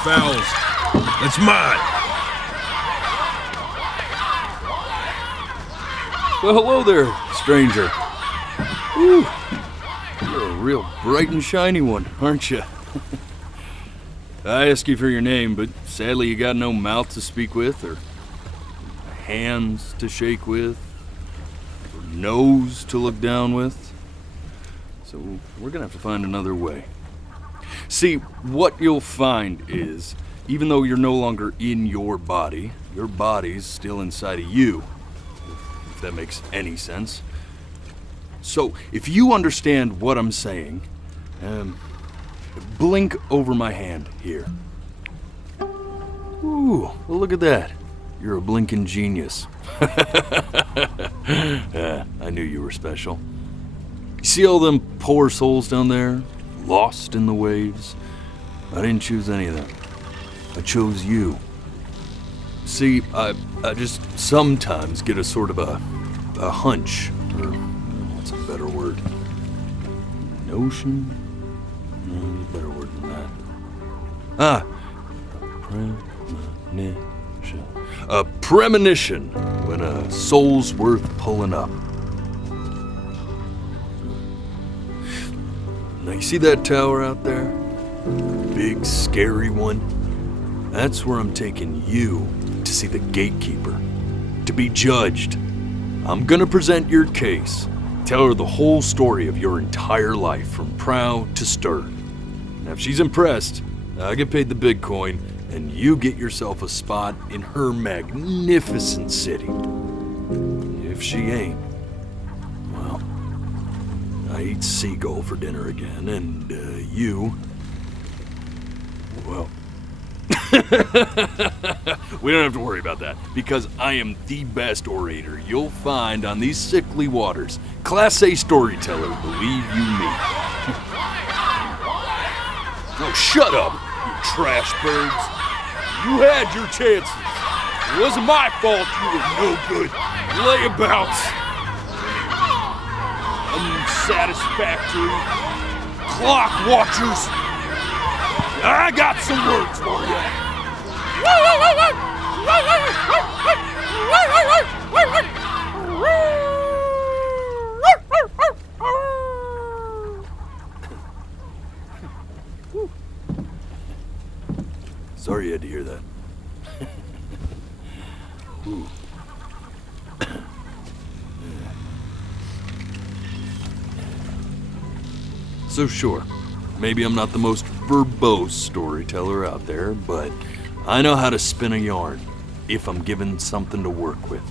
fowls. That's mine. Well, hello there, stranger. Ooh, you're a real bright and shiny one, aren't you? I asked you for your name, but sadly you got no mouth to speak with, or hands to shake with, or nose to look down with. So we're gonna have to find another way. See, what you'll find is, even though you're no longer in your body's still inside of you, if that makes any sense. So, if you understand what I'm saying, blink over my hand here. Ooh, well look at that. You're a blinking genius. I knew you were special. You see all them poor souls down there, lost in the waves? I didn't choose any of them. I chose you. See, I just sometimes get a sort of a hunch, or what's a better word? Notion? No, better word than that. Premonition. A premonition when a soul's worth pulling up. Now you see that tower out there? Big, scary one? That's where I'm taking you to see the gatekeeper, to be judged. I'm gonna present your case, tell her the whole story of your entire life from prow to stern. Now if she's impressed, I get paid the big coin, and you get yourself a spot in her magnificent city. If she ain't, well, I eat seagull for dinner again, and you, well, we don't have to worry about that, because I am the best orator you'll find on these sickly waters. Class A storyteller, believe you me. Oh, shut up, you trash birds. You had your chances. It wasn't my fault you were no good layabouts. Unsatisfactory clock watchers. I got some words for you. Sorry you had to hear that. So sure, maybe I'm not the most verbose storyteller out there, but I know how to spin a yarn if I'm given something to work with.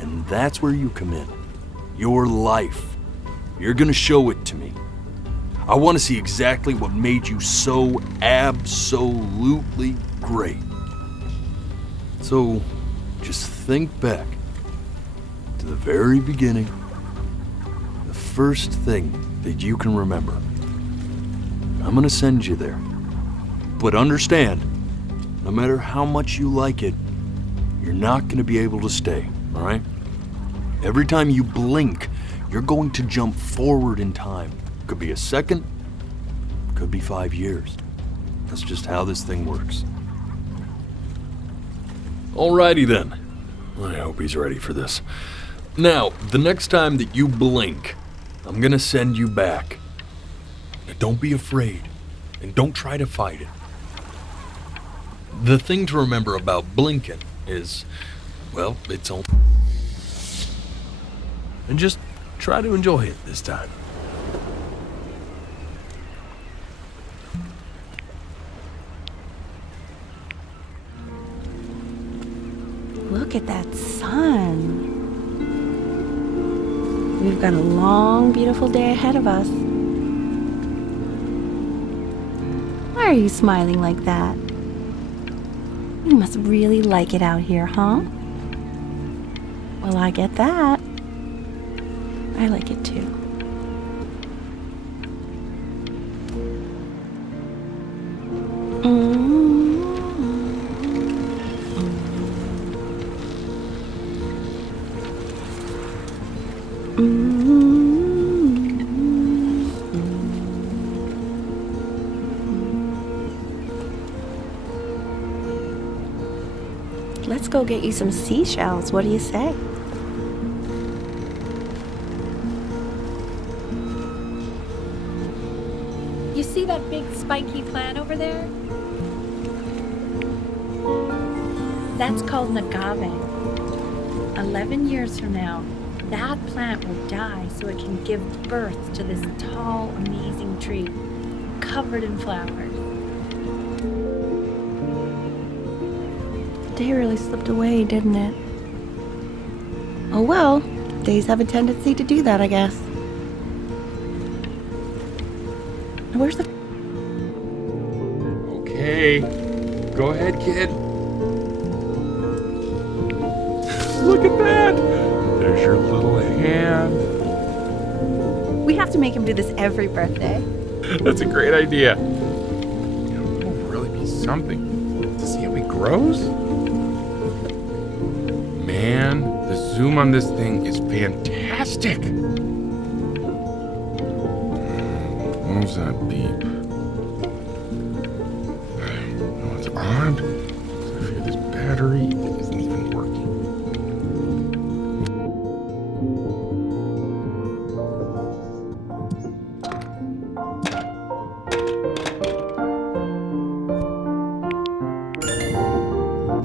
And that's where you come in. Your life. You're gonna show it to me. I want to see exactly what made you so absolutely great. So, just think back to the very beginning, the first thing that you can remember. I'm gonna send you there. But understand, no matter how much you like it, you're not gonna be able to stay, all right? Every time you blink, you're going to jump forward in time. Could be a second, could be 5 years. That's just how this thing works. Alrighty then. I hope he's ready for this. Now, the next time that you blink, I'm gonna send you back. Now, don't be afraid, and don't try to fight it. The thing to remember about blinking is, well, it's all. And just try to enjoy it this time. Look at that sun. We've got a long, beautiful day ahead of us. Why are you smiling like that? You must really like it out here, huh? Well, I get that. I like it too. let's go get you some seashells. What do you say? You see that big spiky plant over there? That's called an agave. 11 years from now, that plant will die so it can give birth to this tall, amazing tree covered in flowers. The day really slipped away, didn't it? Oh well, days have a tendency to do that, I guess. Where's the... Okay, go ahead, kid. Look at that! There's your little hand. We have to make him do this every birthday. That's a great idea. You know, it will really be something to see how he grows. Man, the zoom on this thing is fantastic. What was that beep? Oh, it's odd. I feel this battery isn't even working.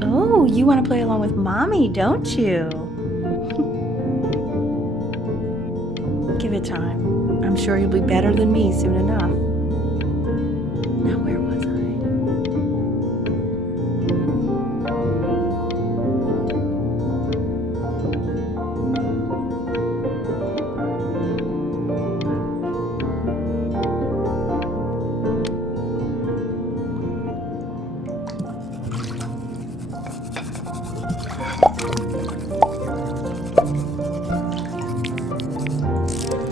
Oh, you want to play along with Mommy, don't you? Give it time. I'm sure you'll be better than me soon enough. Now, where was I?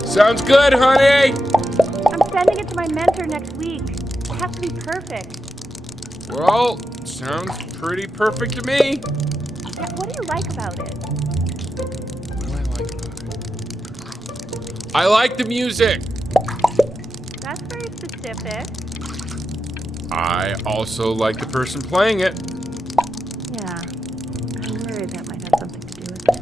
Sounds good, honey! I'm sending it to my mentor next week. It has to be perfect. Well, sounds pretty perfect to me. Yeah, what do you like about it? What do I like about it? I like the music. That's very specific. I also like the person playing it. Yeah, I'm worried that might have something to do with it.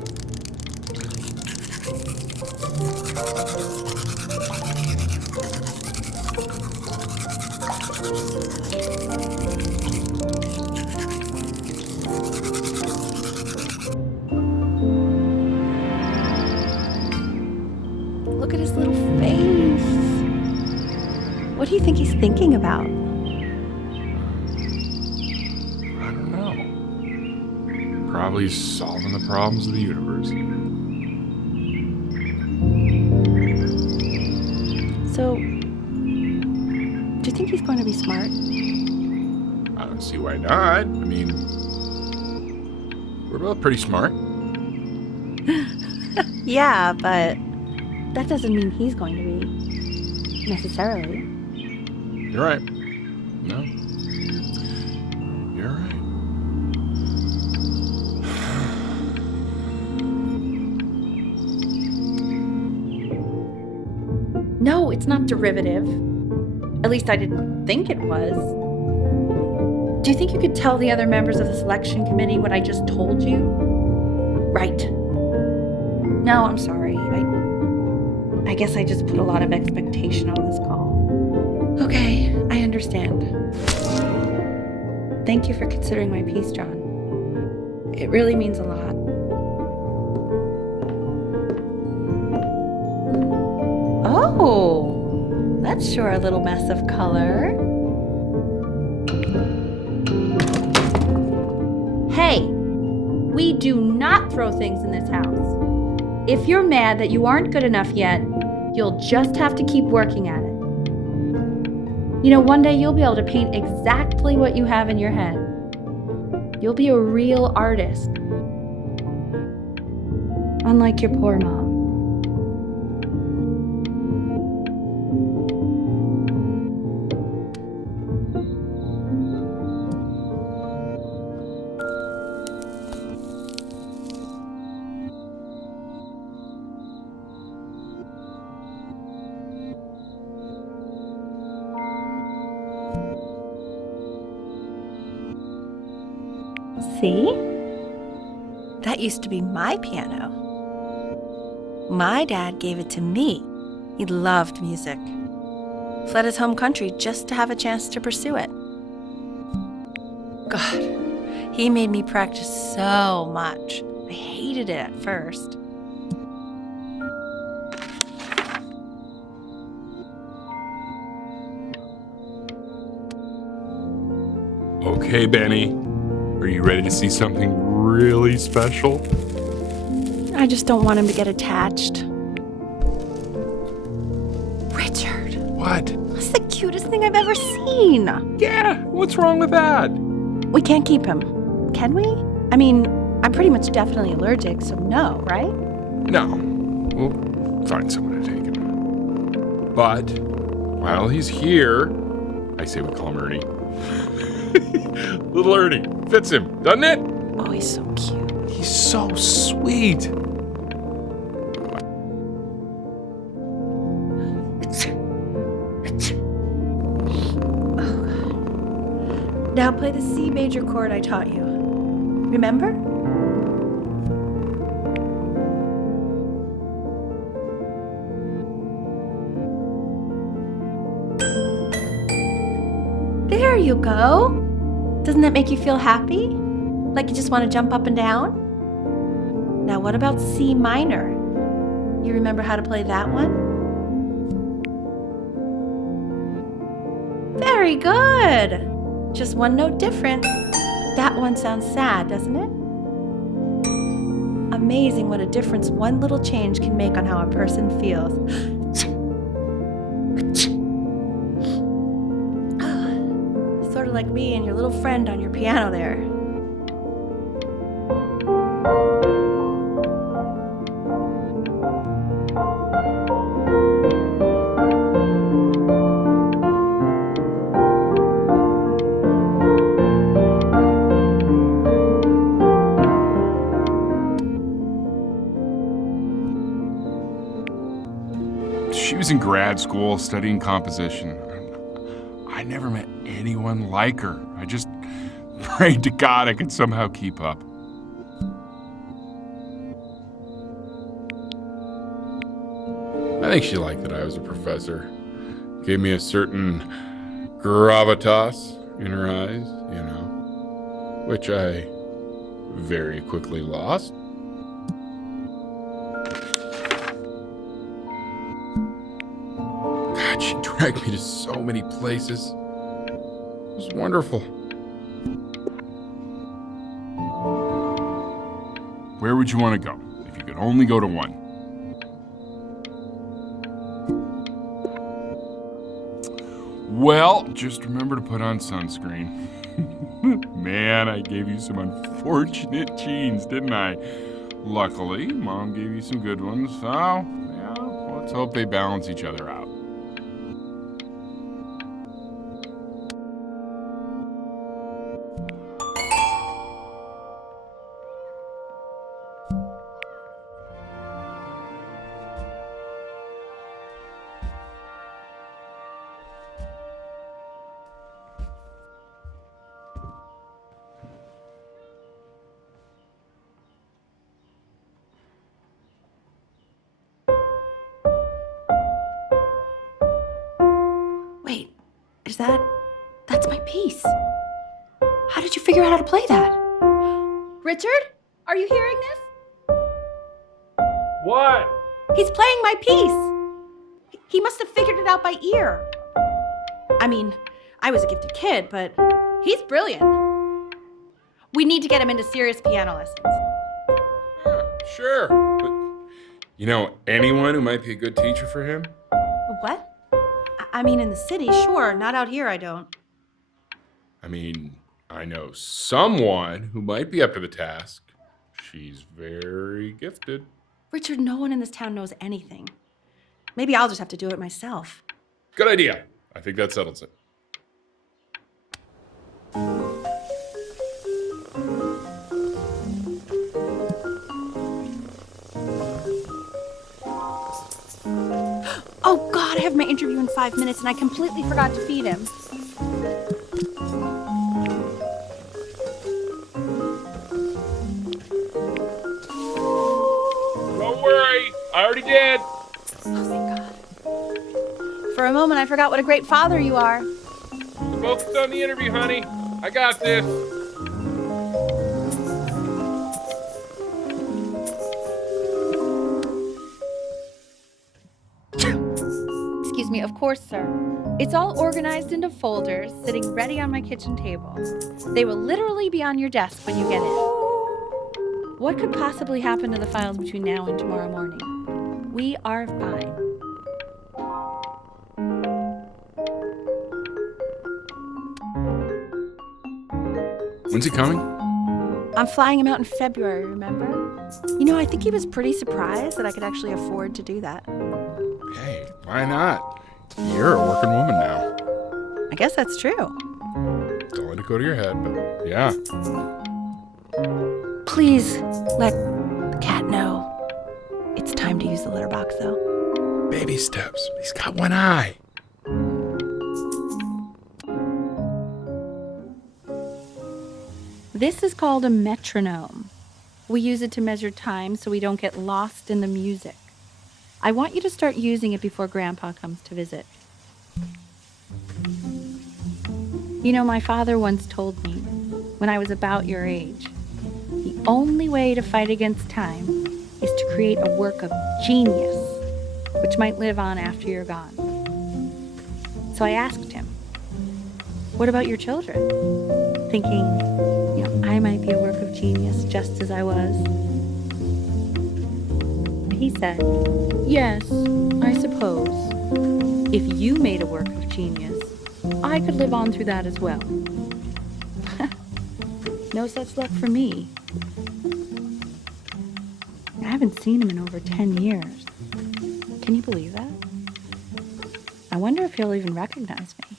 Look at his little face. What do you think he's thinking about? I don't know. Probably solving the problems of the universe. So, do you think he's going to be smart? I don't see why not. I mean, we're both pretty smart. Yeah, but that doesn't mean he's going to be. Necessarily. You're right. No. You're right. No, it's not derivative. At least I didn't think it was. Do you think you could tell the other members of the selection committee what I just told you? Right. No, I'm sorry. I guess I just put a lot of expectation on this call. Okay, I understand. Thank you for considering my piece, John. It really means a lot. Oh, that's sure a little mess of color. Hey, we do not throw things in this house. If you're mad that you aren't good enough yet, you'll just have to keep working at it. You know, one day you'll be able to paint exactly what you have in your head. You'll be a real artist. Unlike your poor mom. See? That used to be my piano. My dad gave it to me. He loved music. Fled his home country just to have a chance to pursue it. God, he made me practice so much. I hated it at first. Okay, Benny. Are you ready to see something really special? I just don't want him to get attached. Richard, What? that's the cutest thing I've ever seen. Yeah, what's wrong with that? We can't keep him, can we? I mean, I'm pretty much definitely allergic, so no, right? No. We'll find someone to take him. But while he's here, I say we call him Ernie. Little Ernie. Fits him, doesn't it? Oh, he's so cute. He's so sweet. Now play the C major chord I taught you. Remember? There you go. Doesn't that make you feel happy? Like you just want to jump up and down? Now what about C minor? You remember how to play that one? Very good. Just one note different. That one sounds sad, doesn't it? Amazing what a difference one little change can make on how a person feels. Sort of like me and your little friend on your piano there. She was in grad school studying composition. I never met anyone like her. I just prayed to God I could somehow keep up. I think she liked that I was a professor. Gave me a certain gravitas in her eyes, you know, which I very quickly lost. God, she dragged me to so many places. It was wonderful. Where would you want to go if you could only go to one? Well, just remember to put on sunscreen. Man, I gave you some unfortunate genes, didn't I? Luckily, Mom gave you some good ones, so yeah, let's hope they balance each other out. Wait, that's my piece. How did you figure out how to play that? Richard, are you hearing this? What? He's playing my piece. He must have figured it out by ear. I mean, I was a gifted kid, but he's brilliant. We need to get him into serious piano lessons. Sure, but you know anyone who might be a good teacher for him? What? I mean, in the city, sure. Not out here, I don't. I mean, I know someone who might be up to the task. She's very gifted. Richard, no one in this town knows anything. Maybe I'll just have to do it myself. Good idea. I think that settles it. Oh, God, I have my interview in 5 minutes and I completely forgot to feed him. forgot what a great father you are. Focus on the interview, honey. I got this. Excuse me, of course, sir. It's all organized into folders, sitting ready on my kitchen table. They will literally be on your desk when you get in. What could possibly happen to the files between now and tomorrow morning? We are fine. When's he coming? I'm flying him out in February, remember? You know, I think he was pretty surprised that I could actually afford to do that. Hey, why not? You're a working woman now. I guess that's true. Don't let it go to your head, but yeah. Please let the cat know. It's time to use the litter box, though. Baby steps. He's got one eye. This is called a metronome. We use it to measure time so we don't get lost in the music. I want you to start using it before Grandpa comes to visit. You know, my father once told me, when I was about your age, the only way to fight against time is to create a work of genius, which might live on after you're gone. So I asked him, what about your children? Thinking, you know, I might be a work of genius just as I was. He said, yes, I suppose. If you made a work of genius, I could live on through that as well. No such luck for me. I haven't seen him in over 10 years. Can you believe that? I wonder if he'll even recognize me.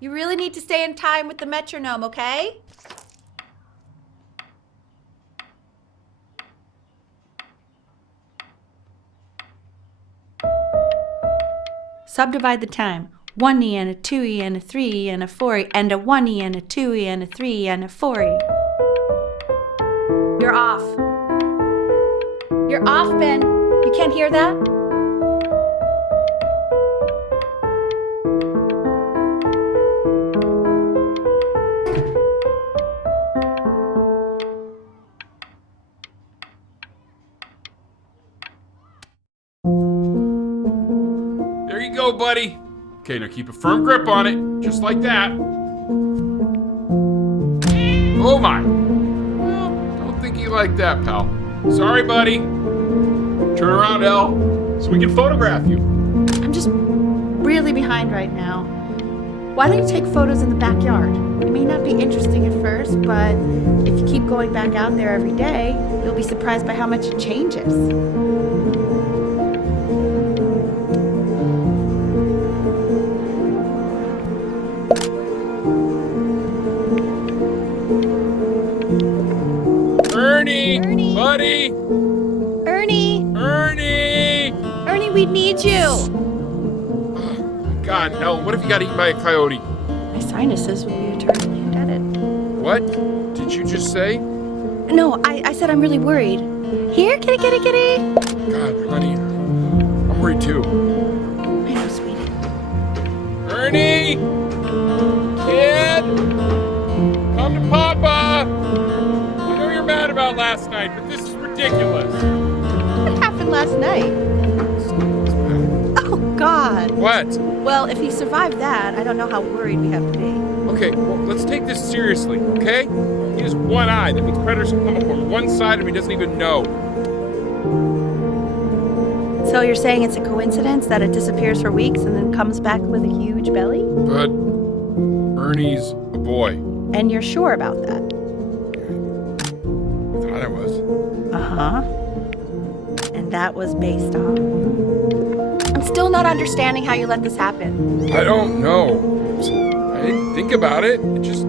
You really need to stay in time with the metronome, okay? Subdivide the time. 1E and a 2E and a 3E and a 4E and a 1E and a 2E and a 3E and a 4E. You're off. You're off, Ben. You can't hear that? There you go, buddy. Okay, now keep a firm grip on it, just like that. Oh my. Well, don't think you like that, pal. Sorry, buddy. Turn around, Elle, so we can photograph you. I'm just really behind right now. Why don't you take photos in the backyard? It may not be interesting at first, but if you keep going back out there every day, you'll be surprised by how much it changes. Ernie! Buddy! Ernie! Ernie, we need you. God, no. What if you got eaten by a coyote? My sinuses will be eternally indebted. What did you just say? No, I said I'm really worried. Here, kitty, kitty, kitty. God, honey, I'm worried too. I know, sweetie. Ernie! Kid! Come to Papa! I know you're mad about last night, but this is ridiculous. What happened last night? Oh, God. What? Well, if he survived that, I don't know how worried we have to be. Okay, well, let's take this seriously, okay? He has one eye. That means predators can come up on one side of him he doesn't even know. So you're saying it's a coincidence that it disappears for weeks and then comes back with a huge belly? But Ernie's a boy. And you're sure about that? Thought I was. Uh-huh. And that was based on... I'm still not understanding how you let this happen. I don't know. I didn't think about it. It just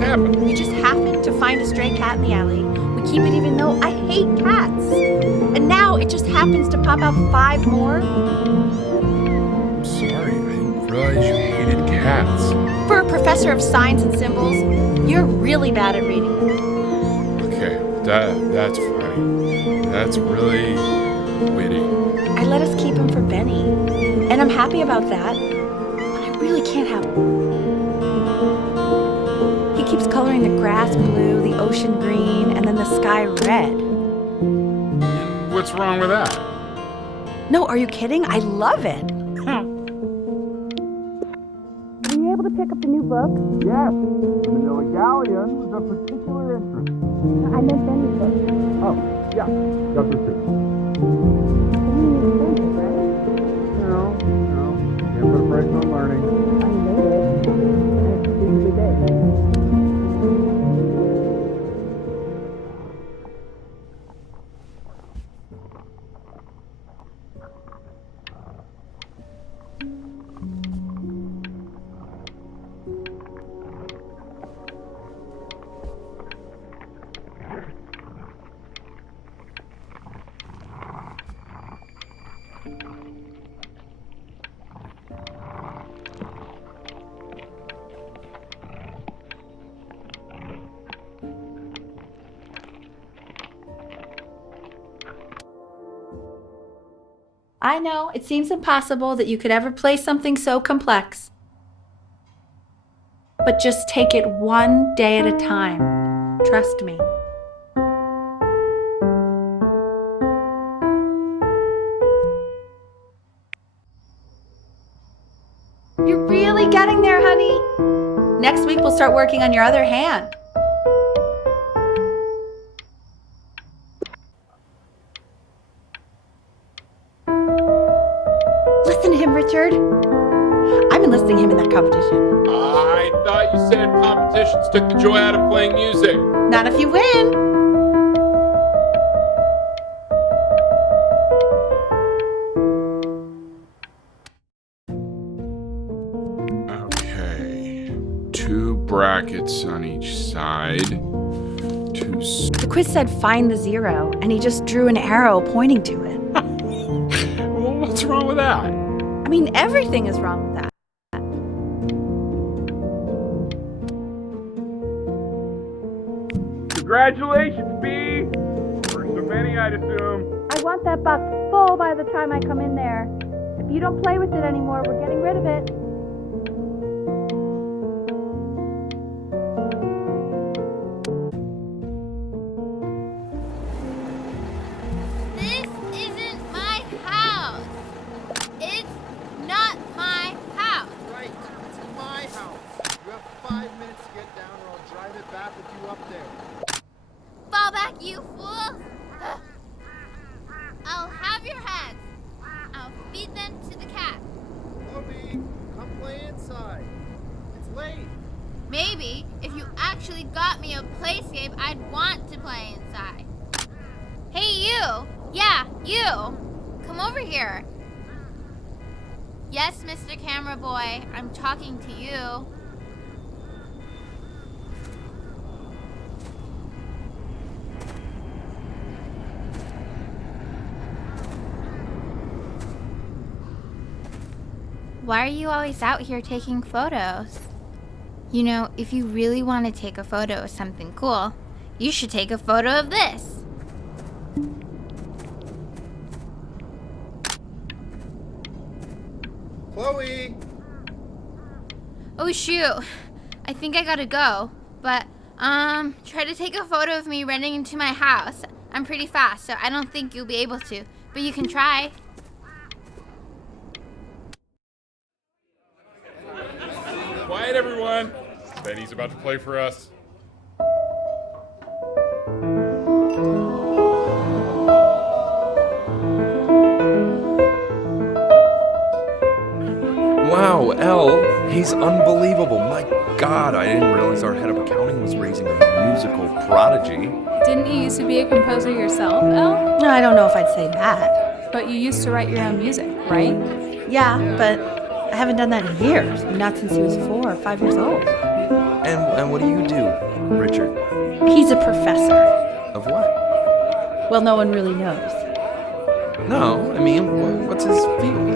happened. You just happened to find a stray cat in the alley. We keep it even though I hate cats. And now it just happens to pop out 5 more. I'm sorry. I didn't realize you hated cats. For a professor of signs and symbols, you're really bad at reading. Okay, that's funny. That's really witty. I let us keep him for Benny. And I'm happy about that. But I really can't have him. He keeps coloring the grass blue, the ocean green, and then the sky red. And what's wrong with that? No, are you kidding? I love it. Were you able to pick up the new book? Yes, the Manila Galleon was of particular interest. I meant Benny's book. Oh, yeah, got this too. No, can't put a price on learning. I know, it seems impossible that you could ever play something so complex. But just take it one day at a time. Trust me. You're really getting there, honey. Next week we'll start working on your other hand. Listen to him, Richard. I'm enlisting him in that competition. I thought you said competitions took the joy out of playing music. Not if you win. Okay. 2 brackets on each side. 2 The quiz said find the 0, and he just drew an arrow pointing to it. Well, what's wrong with that? I mean, everything is wrong with that. Congratulations, B! First of many, I'd assume. I want that box full by the time I come in there. If you don't play with it anymore, we're getting rid of it. This isn't my house. It's not my house. Right, it's my house. You have 5 minutes to get down or I'll drive it back with you up there. Fall back, you fool. I'll have your heads. I'll feed them to the cat. Chloe, come play inside. It's late. Maybe if you actually got me a playscape, I'd want to play inside. Hey, you. Yeah, you. Come over here. Yes, Mr. Camera Boy, I'm talking to you. Why are you always out here taking photos? You know, if you really want to take a photo of something cool, you should take a photo of this. Chloe! Oh shoot, I think I gotta go. But, try to take a photo of me running into my house. I'm pretty fast, so I don't think you'll be able to, but you can try. Quiet, everyone. Benny's about to play for us. Wow, Oh, Elle, he's unbelievable. My God, I didn't realize our head of accounting was raising a musical prodigy. Didn't you used to be a composer yourself, Elle? No, I don't know if I'd say that. But you used to write your own music, right? Yeah, but I haven't done that in years. Not since he was 4 or 5 years old. And what do you do, Richard? He's a professor. Of what? Well, no one really knows. No, I mean, what's his field?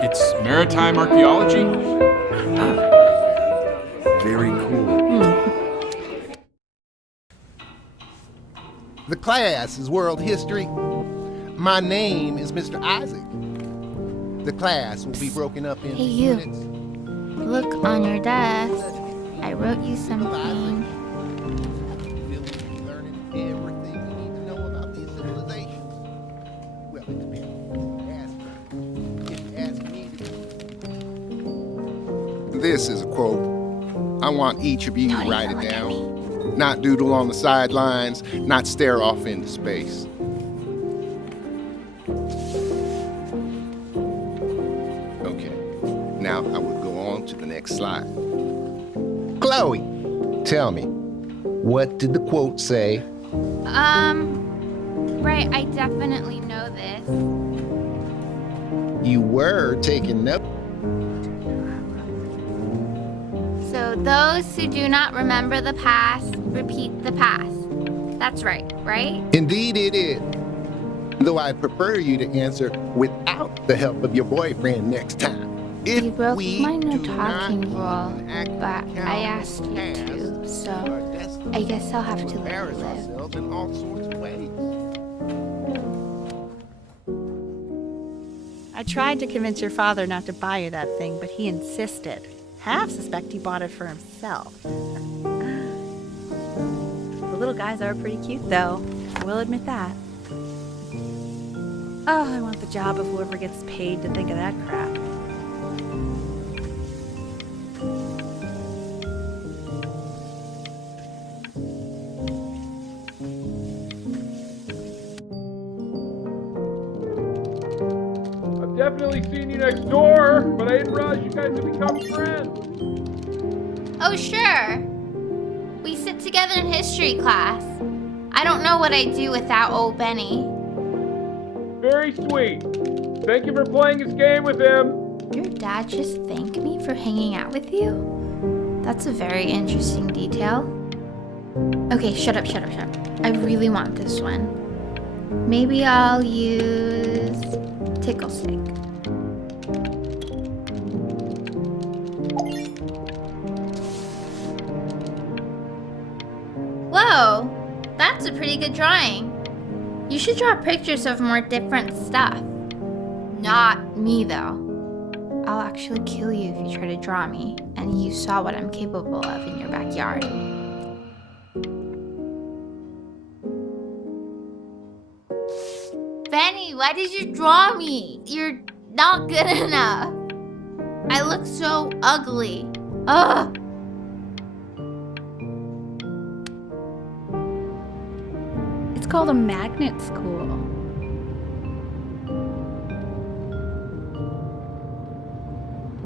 It's maritime archaeology. Very cool. The class is world history. My name is Mr. Isaac. The class will be broken up into Hey, you. units. Look on your desk. I wrote you something. We'll be learning everything you need to know about these civilizations. Well, it depends. If you ask me. This is a quote. I want each of you to write it down. Not doodle on the sidelines, not stare off into space. Okay, now I will go on to the next slide. Chloe, tell me, what did the quote say? Right, I definitely know this. You were taking notes. So those who do not remember the past, repeat the past. That's right, right? Indeed it is. Though I prefer you to answer without the help of your boyfriend next time. If You broke we my no do talking not rule, even act but I count asked you past, to, we so are destined I guess I'll have to let you embarrass live. ourselves in all sorts of ways. I tried to convince your father not to buy you that thing, but he insisted. Half suspect he bought it for himself. The little guys are pretty cute, though. I will admit that. Oh, I want the job of whoever gets paid to think of that crap. I've definitely seen you next door, but I didn't realize you guys had become friends. Oh, sure. We sit together in history class. I don't know what I'd do without old Benny. Very sweet. Thank you for playing this game with him. Your dad just thanked me for hanging out with you? That's a very interesting detail. Okay, shut up. I really want this one. Maybe I'll use tickle stick. Whoa, that's a pretty good drawing. You should draw pictures of more different stuff. Not me, though. I'll actually kill you if you try to draw me, and you saw what I'm capable of in your backyard. Benny, why did you draw me? You're not good enough. I look so ugly. Ugh. It's called a magnet school.